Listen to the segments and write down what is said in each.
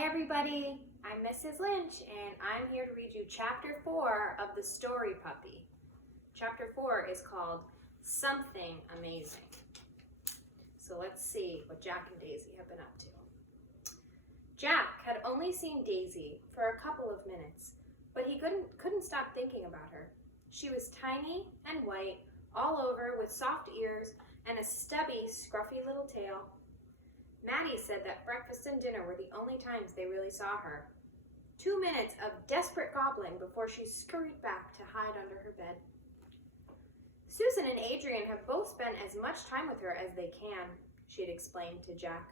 Hi everybody, I'm Mrs. Lynch and I'm here to read you Chapter 4 of The Story Puppy. Chapter 4 is called Something Amazing. So let's see what Jack and Daisy have been up to. Jack had only seen Daisy for a couple of minutes, but he couldn't stop thinking about her. She was tiny and white, all over with soft ears and a stubby, scruffy little tail. Maddie said that breakfast and dinner were the only times they really saw her. 2 minutes of desperate gobbling before she scurried back to hide under her bed. Susan and Adrian have both spent as much time with her as they can, she'd explained to Jack.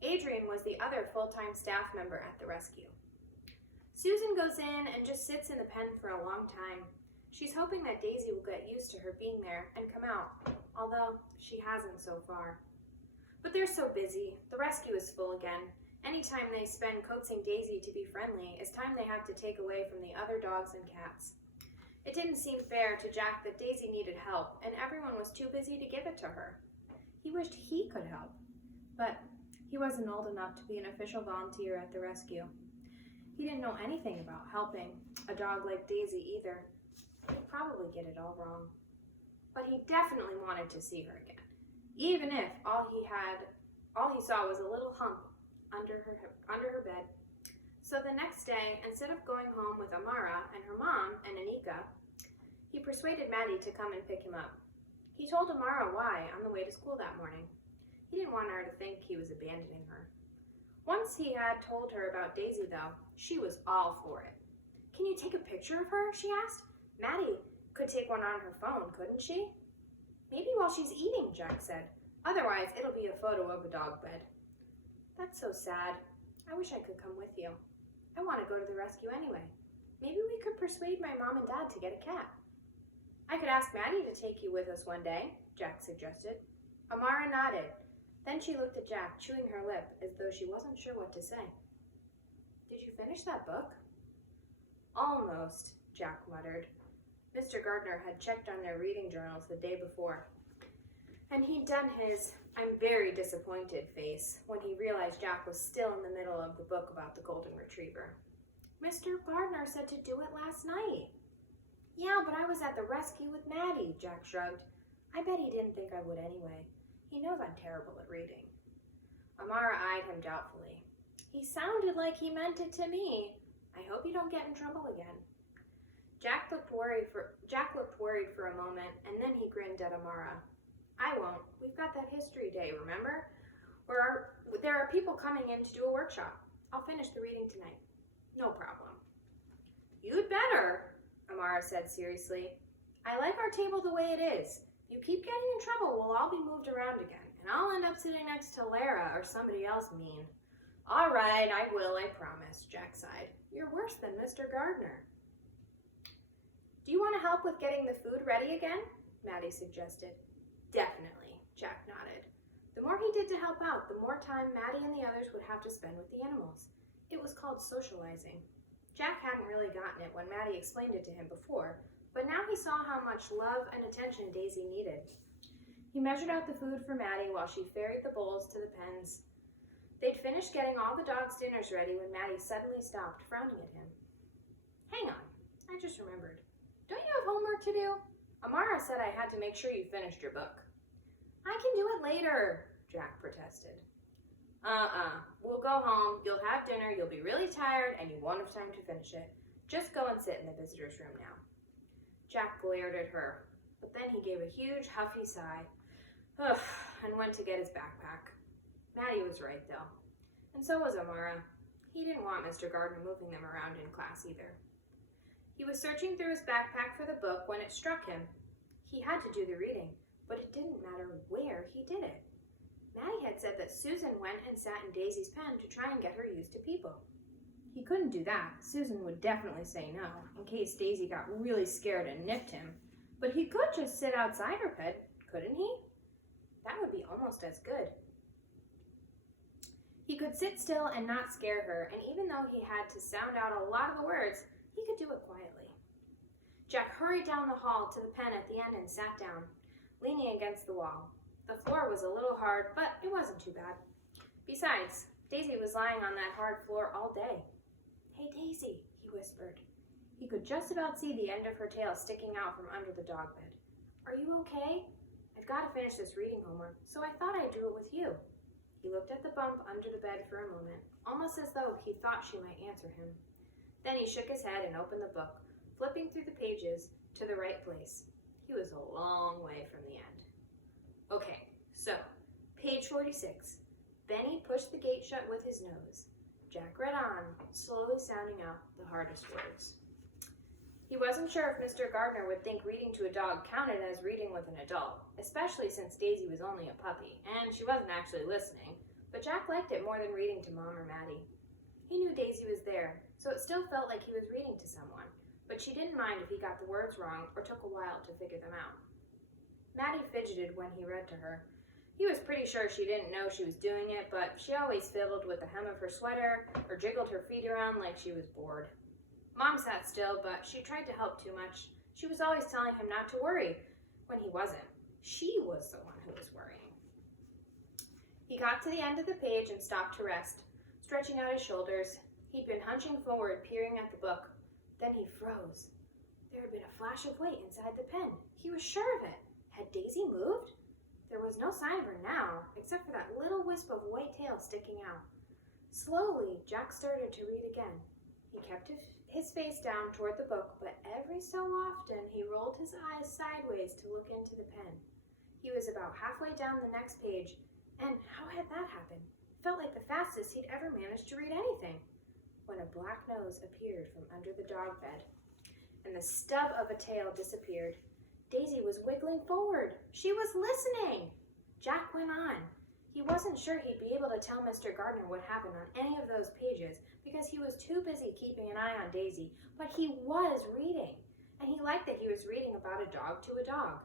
Adrian was the other full-time staff member at the rescue. Susan goes in and just sits in the pen for a long time. She's hoping that Daisy will get used to her being there and come out, although she hasn't so far. But they're so busy. The rescue is full again. Any time they spend coaxing Daisy to be friendly is time they have to take away from the other dogs and cats. It didn't seem fair to Jack that Daisy needed help and everyone was too busy to give it to her. He wished he could help, but he wasn't old enough to be an official volunteer at the rescue. He didn't know anything about helping a dog like Daisy either. He'd probably get it all wrong. But he definitely wanted to see her again, even if all he saw was a little hump under her bed. So the next day, instead of going home with Amara and her mom and Anika, he persuaded Maddie to come and pick him up. He told Amara why on the way to school that morning. He didn't want her to think he was abandoning her. Once he had told her about Daisy, though, she was all for it. "Can you take a picture of her?" she asked. "Maddie could take one on her phone, couldn't she?" "Maybe while she's eating," Jack said. "Otherwise, it'll be a photo of a dog bed." "That's so sad. I wish I could come with you. I want to go to the rescue anyway. Maybe we could persuade my mom and dad to get a cat." "I could ask Maddie to take you with us one day," Jack suggested. Amara nodded. Then she looked at Jack, chewing her lip as though she wasn't sure what to say. "Did you finish that book?" "Almost," Jack muttered. Mr. Gardner had checked on their reading journals the day before, and he'd done his "I'm very disappointed" face when he realized Jack was still in the middle of the book about the golden retriever. "Mr. Gardner said to do it last night." "Yeah, but I was at the rescue with Maddie," Jack shrugged. "I bet he didn't think I would anyway. He knows I'm terrible at reading." Amara eyed him doubtfully. "He sounded like he meant it to me. I hope you don't get in trouble again." Jack looked worried for a moment, and then he grinned at Amara. "I won't. We've got that history day, remember? There are people coming in to do a workshop. I'll finish the reading tonight." "No problem." "You'd better," Amara said seriously. "I like our table the way it is. You keep getting in trouble, we'll all be moved around again, and I'll end up sitting next to Lara or somebody else mean." "All right, I will, I promise," Jack sighed. "You're worse than Mr. Gardner." "Do you want to help with getting the food ready again?" Maddie suggested. "Definitely," Jack nodded. The more he did to help out, the more time Maddie and the others would have to spend with the animals. It was called socializing. Jack hadn't really gotten it when Maddie explained it to him before, but now he saw how much love and attention Daisy needed. He measured out the food for Maddie while she ferried the bowls to the pens. They'd finished getting all the dogs' dinners ready when Maddie suddenly stopped, frowning at him. "Hang on, I just remembered. Don't you have homework to do? Amara said I had to make sure you finished your book." "I can do it later," Jack protested. We'll go home, you'll have dinner, you'll be really tired, and you won't have time to finish it. Just go and sit in the visitor's room now." Jack glared at her, but then he gave a huge huffy sigh and went to get his backpack. Maddie was right, though, and so was Amara. He didn't want Mr. Gardner moving them around in class either. He was searching through his backpack for the book when it struck him. He had to do the reading, but it didn't matter where he did it. Maddie had said that Susan went and sat in Daisy's pen to try and get her used to people. He couldn't do that. Susan would definitely say no, in case Daisy got really scared and nipped him. But he could just sit outside her bed, couldn't he? That would be almost as good. He could sit still and not scare her, and even though he had to sound out a lot of the words, he could do it quietly. Jack hurried down the hall to the pen at the end and sat down, leaning against the wall. The floor was a little hard, but it wasn't too bad. Besides, Daisy was lying on that hard floor all day. "Hey, Daisy," he whispered. He could just about see the end of her tail sticking out from under the dog bed. "Are you okay? I've got to finish this reading homework, so I thought I'd do it with you." He looked at the bump under the bed for a moment, almost as though he thought she might answer him. Then he shook his head and opened the book, flipping through the pages to the right place. He was a long way from the end. Okay, so, page 46. Benny pushed the gate shut with his nose. Jack read on, slowly sounding out the hardest words. He wasn't sure if Mr. Gardner would think reading to a dog counted as reading with an adult, especially since Daisy was only a puppy, and she wasn't actually listening, but Jack liked it more than reading to Mom or Maddie. He knew Daisy was there, so it still felt like he was reading to someone, but she didn't mind if he got the words wrong or took a while to figure them out. Maddie fidgeted when he read to her. He was pretty sure she didn't know she was doing it, but she always fiddled with the hem of her sweater or jiggled her feet around like she was bored. Mom sat still, but she tried to help too much. She was always telling him not to worry when he wasn't. She was the one who was worrying. He got to the end of the page and stopped to rest, stretching out his shoulders. He'd been hunching forward, peering at the book. Then he froze. There had been a flash of white inside the pen. He was sure of it. Had Daisy moved? There was no sign of her now, except for that little wisp of white tail sticking out. Slowly, Jack started to read again. He kept his face down toward the book, but every so often he rolled his eyes sideways to look into the pen. He was about halfway down the next page, and how had that happened? It felt like the fastest he'd ever managed to read anything, when a black nose appeared from under the dog bed, and the stub of a tail disappeared. Daisy was wiggling forward. She was listening. Jack went on. He wasn't sure he'd be able to tell Mr. Gardner what happened on any of those pages because he was too busy keeping an eye on Daisy, but he was reading, and he liked that he was reading about a dog to a dog.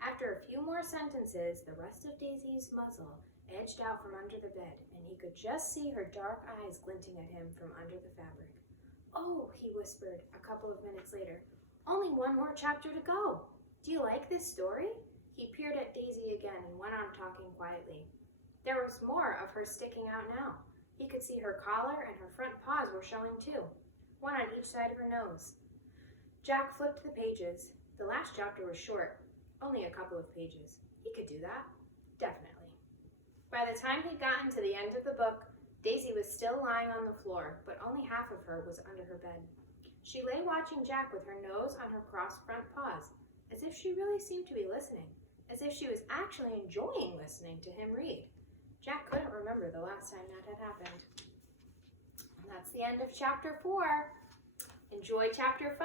After a few more sentences, the rest of Daisy's muzzle edged out from under the bed, and he could just see her dark eyes glinting at him from under the fabric. "Oh," he whispered a couple of minutes later, "only one more chapter to go. Do you like this story?" He peered at Daisy again and went on talking quietly. There was more of her sticking out now. He could see her collar and her front paws were showing too, one on each side of her nose. Jack flipped the pages. The last chapter was short, only a couple of pages. He could do that. Definitely. By the time he'd gotten to the end of the book, Daisy was still lying on the floor, but only half of her was under her bed. She lay watching Jack with her nose on her crossed front paws, as if she really seemed to be listening, as if she was actually enjoying listening to him read. Jack couldn't remember the last time that had happened. And that's the end of chapter 4. Enjoy chapter 5.